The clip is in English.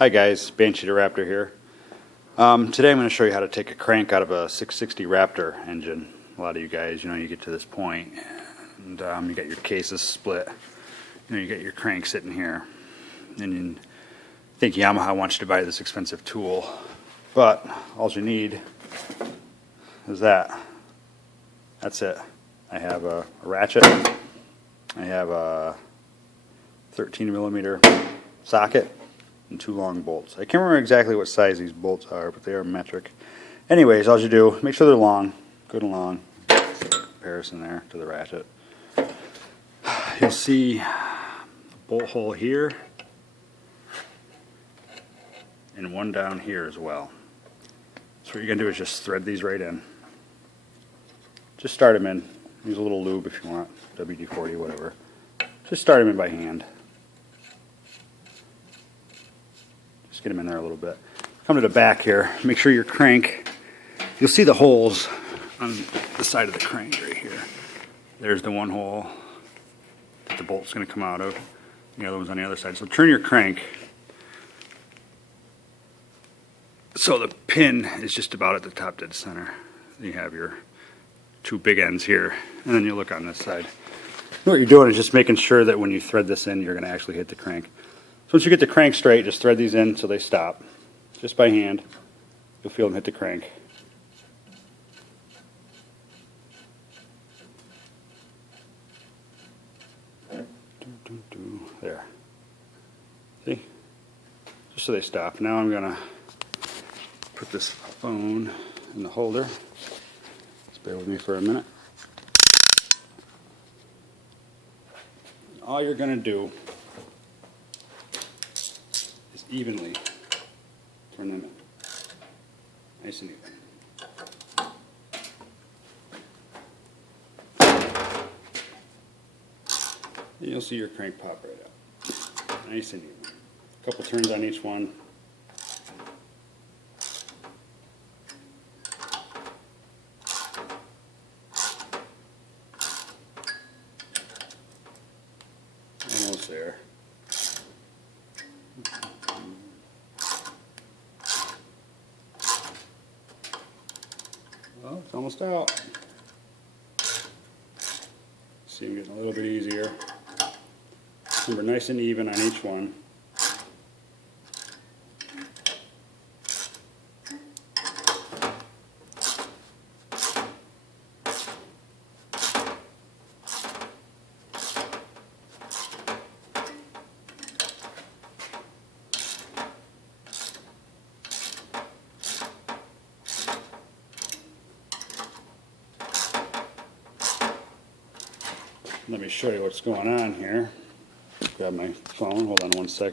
Hi guys, Banshee the Raptor here. Today I'm going to show you how to take a crank out of a 660 Raptor engine. A lot of you guys, you get to this point and you got your cases split. You got your crank sitting here and you think Yamaha wants you to buy this expensive tool, but all you need is that. That's it. I have a ratchet. I have a 13mm socket and 2 long bolts. I can't remember exactly what size these bolts are, but they are metric. Anyways, all you do, make sure they're long, good and long. Comparison there to the ratchet. You'll see a bolt hole here and one down here as well. So what you're going to do is just thread these right in. Just start them in. Use a little lube if you want, WD-40, whatever. Just start them in by hand. Just get them in there a little bit. Come to the back here. Make sure your crank, you'll see the holes on the side of the crank right here. There's the one hole that the bolt's going to come out of. The other one's on the other side. So turn your crank so the pin is just about at the top dead center. You have your 2 big ends here, and then you look on this side. What you're doing is just making sure that when you thread this in, you're going to actually hit the crank. So once you get the crank straight, just thread these in so they stop. Just by hand, you'll feel them hit the crank. There. See? Just so they stop. Now I'm going to put this phone in the holder. Just bear with me for a minute. All you're going to do is evenly turn them in. Nice and even. And you'll see your crank pop right out. Nice and even. A couple turns on each one. Almost there. Well, it's almost out. See, I'm getting a little bit easier. Remember, nice and even on each one. Let me show you what's going on here. Grab my phone, hold on one second.